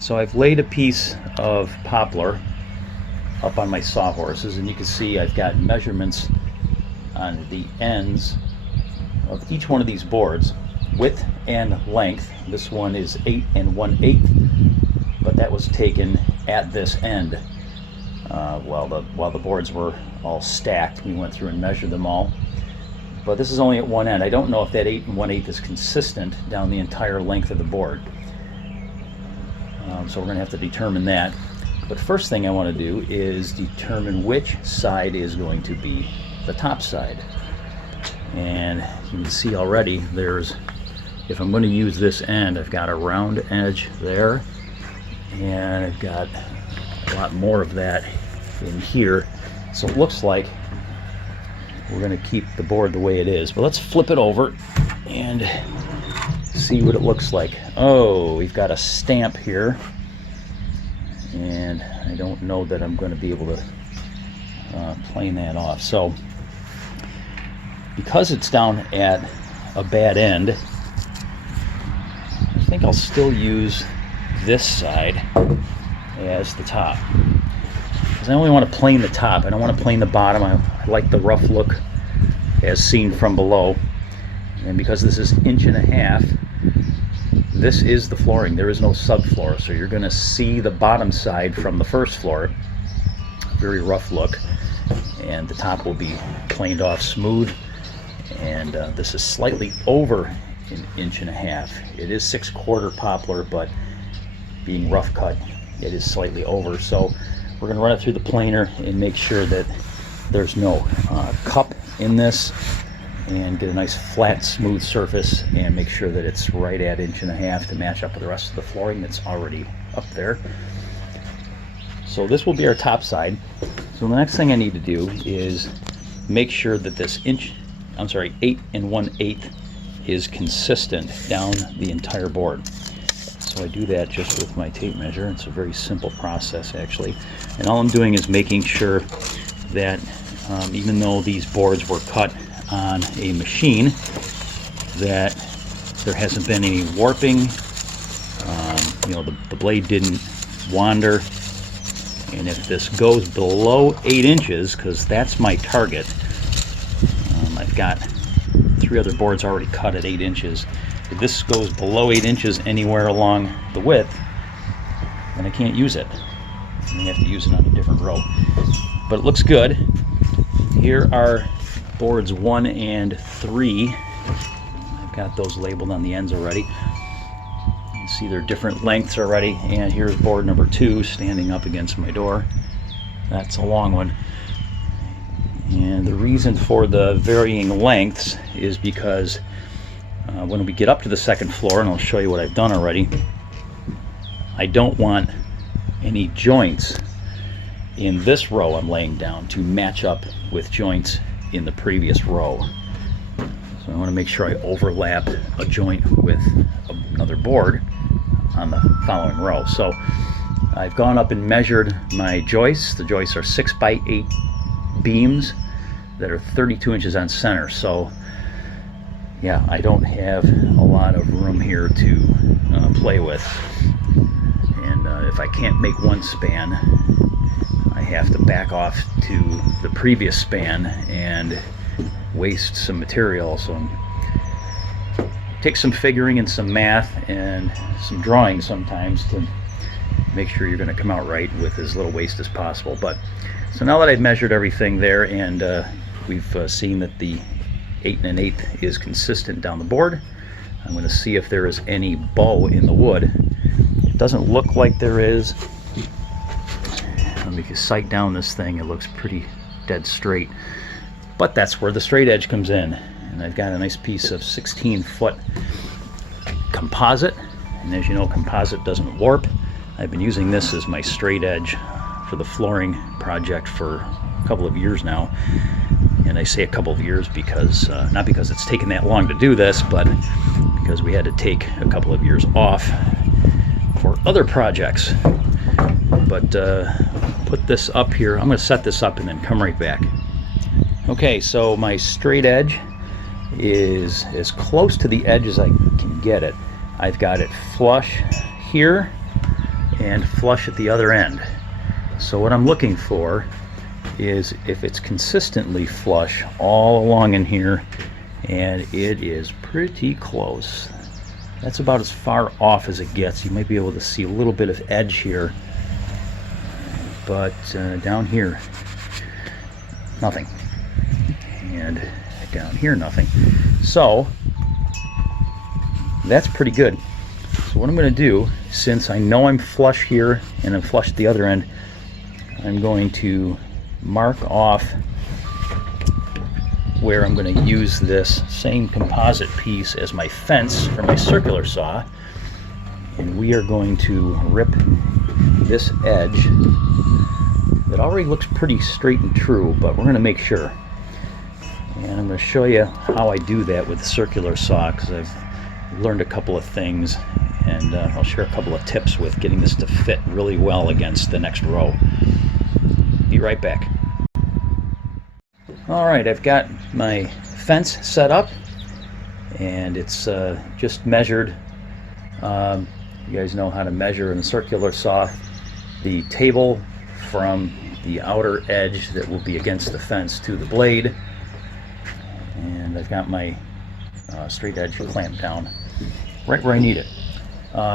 So I've laid a piece of poplar up on my sawhorses, and you can see I've got measurements on the ends of each one of these boards, width and length. This one is 8 1/8, but that was taken at this end. While the boards were all stacked, we went through and measured them all. But this is only at one end. I don't know if that 8 1/8 is consistent down the entire length of the board. So we're going to have to determine that. But first thing I want to do is determine which side is going to be the top side. And you can see already if I'm going to use this end, I've got a round edge there, and I've got a lot more of that in here. So it looks like we're going to keep the board the way it is. But let's flip it over and see what it looks like. Oh, we've got a stamp here, and I don't know that I'm going to be able to plane that off. So because it's down at a bad end, I think I'll still use this side as the top, because I only want to plane the top. I don't want to plane the bottom. I like the rough look as seen from below. And because this is 1.5 inches, this is the flooring. There is no subfloor, so you're going to see the bottom side from the first floor. Very rough look, and the top will be planed off smooth. And this is slightly over 1.5 inches. It is 6/4 poplar, but being rough cut, it is slightly over. So we're going to run it through the planer and make sure that there's no cup in this, and get a nice flat smooth surface, and make sure that it's right at 1.5 inches to match up with the rest of the flooring that's already up there. So this will be our top side. So the next thing I need to do is make sure that this 8 1/8 is consistent down the entire board. So I do that just with my tape measure. It's a very simple process, actually. And all I'm doing is making sure that even though these boards were cut on a machine, that there hasn't been any warping. The blade didn't wander. And if this goes below 8 inches, because that's my target, I've got 3 other boards already cut at 8 inches. If this goes below 8 inches anywhere along the width, then I can't use it. I have to use it on a different row. But it looks good. Here are boards 1 and 3. I've got those labeled on the ends already. You can see they're different lengths already. And here's board number 2 standing up against my door. That's a long one. And the reason for the varying lengths is because when we get up to the second floor, and I'll show you what I've done already, I don't want any joints in this row I'm laying down to match up with joints in the previous row. So I want to make sure I overlap a joint with another board on the following row. So I've gone up and measured my joists. The joists are 6x8 beams that are 32 inches on center. So yeah, I don't have a lot of room here to play with. And if I can't make one span, I have to back off to the previous span and waste some material. So take some figuring and some math and some drawing sometimes to make sure you're going to come out right with as little waste as possible. But so now that I've measured everything there, and we've seen that the 8 1/8 is consistent down the board, I'm going to see if there is any bow in the wood. It doesn't look like there is. If you sight down this thing, it looks pretty dead straight, but that's where the straight edge comes in. And I've got a nice piece of 16-foot composite, and as you know, composite doesn't warp. I've been using this as my straight edge for the flooring project for a couple of years now. And I say a couple of years because not because it's taken that long to do this, but because we had to take a couple of years off for other projects. But put this up here. I'm going to set this up and then come right back. Okay, so my straight edge is as close to the edge as I can get it. I've got it flush here, and flush at the other end. So what I'm looking for is if it's consistently flush all along in here, and it is pretty close. That's about as far off as it gets. You might be able to see a little bit of edge here, but down here, nothing. And down here, nothing. So that's pretty good. So what I'm going to do, since I know I'm flush here and I'm flush at the other end, I'm going to mark off where I'm going to use this same composite piece as my fence for my circular saw, and we are going to rip this edge that already looks pretty straight and true, but we're going to make sure. And I'm going to show you how I do that with the circular saw, because I've learned a couple of things, and I'll share a couple of tips with getting this to fit really well against the next row. Be right back. Alright, I've got my fence set up, and it's just measured. You guys know how to measure in a circular saw the table from the outer edge that will be against the fence to the blade. And I've got my straight edge clamped down right where I need it.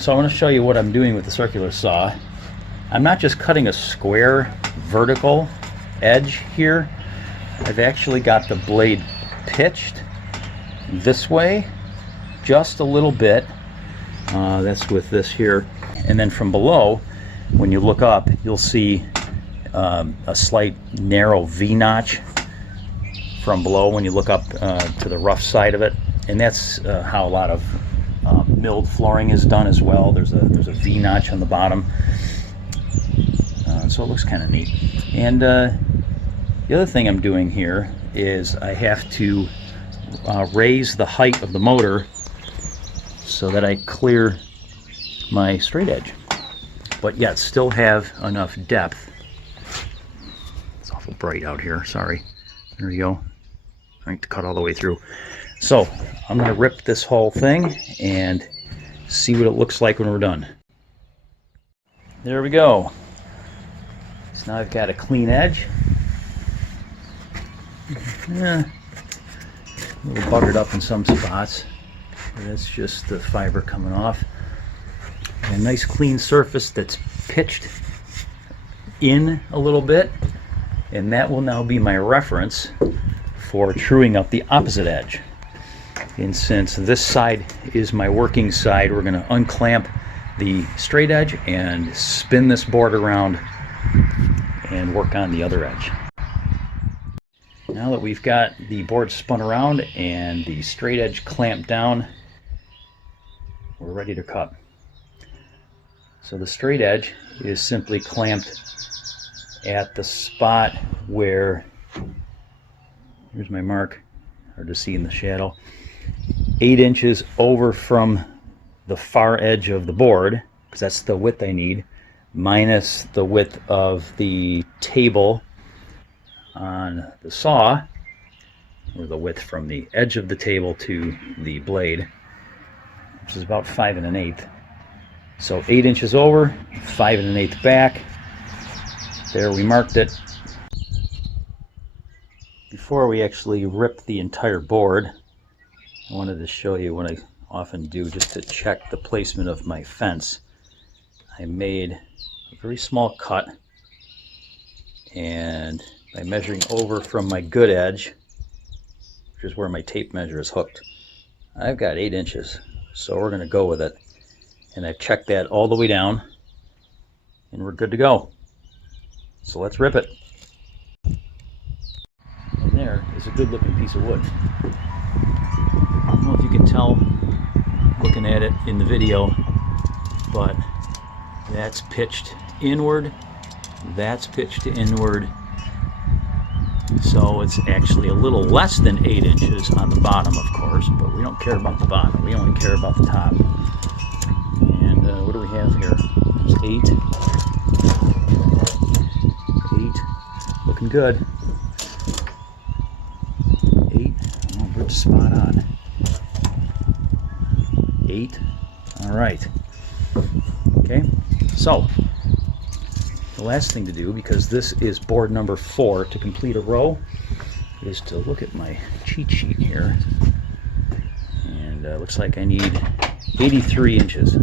So I want to show you what I'm doing with the circular saw. I'm not just cutting a square vertical edge here. I've actually got the blade pitched this way just a little bit. That's with this here. And then from below, when you look up, you'll see a slight narrow V-notch from below when you look up to the rough side of it. And that's how a lot of milled flooring is done as well. There's a V-notch on the bottom. So it looks kind of neat. And the other thing I'm doing here is I have to raise the height of the motor so that I clear my straight edge, but yet still have enough depth. It's awful bright out here, sorry. There you go. I need to cut all the way through. So I'm going to rip this whole thing and see what it looks like when we're done. There we go. So now I've got a clean edge. Yeah, a little buggered up in some spots. That's just the fiber coming off. A nice clean surface that's pitched in a little bit, and that will now be my reference for truing up the opposite edge. And since this side is my working side, we're going to unclamp the straight edge and spin this board around and work on the other edge. Now that we've got the board spun around and the straight edge clamped down, we're ready to cut. So the straight edge is simply clamped at the spot where, here's my mark, hard to see in the shadow, 8 inches over from the far edge of the board, because that's the width I need, minus the width of the table on the saw, or the width from the edge of the table to the blade, which is about 5 1/8. So 8 inches over, 5 1/8 back. There, we marked it. Before we actually rip the entire board, I wanted to show you what I often do just to check the placement of my fence. I made a very small cut, and by measuring over from my good edge, which is where my tape measure is hooked, I've got 8 inches. So we're going to go with it. And I've checked that all the way down, and we're good to go. So let's rip it. And there is a good looking piece of wood. I don't know if you can tell looking at it in the video, but that's pitched inward, that's pitched inward. So it's actually a little less than 8 inches on the bottom, of course, but we don't care about the bottom, we only care about the top. And what do we have here? There's 8. 8, looking good. 8, oh, we're just spot on. 8, all right. Okay, So the last thing to do, because this is board number 4 to complete a row, is to look at my cheat sheet here, and looks like I need 83 inches.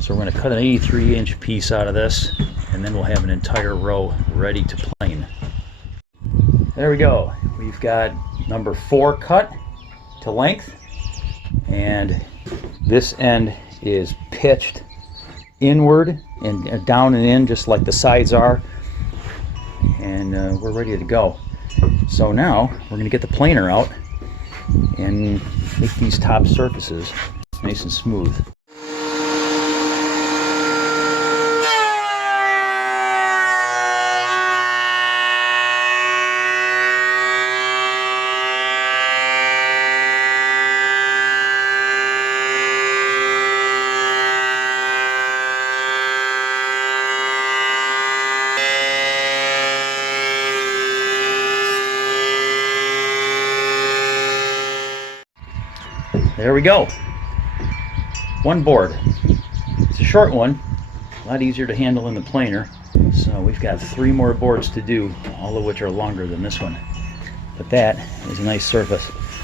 So we're going to cut an 83-inch piece out of this, and then we'll have an entire row ready to plane. There we go. We've got number 4 cut to length, and this end is pitched inward and down and in just like the sides are, and we're ready to go. So now we're going to get the planer out and make these top surfaces nice and smooth. There we go. One board. It's a short one, a lot easier to handle in the planer. So we've got 3 more boards to do, all of which are longer than this one. But that is a nice surface.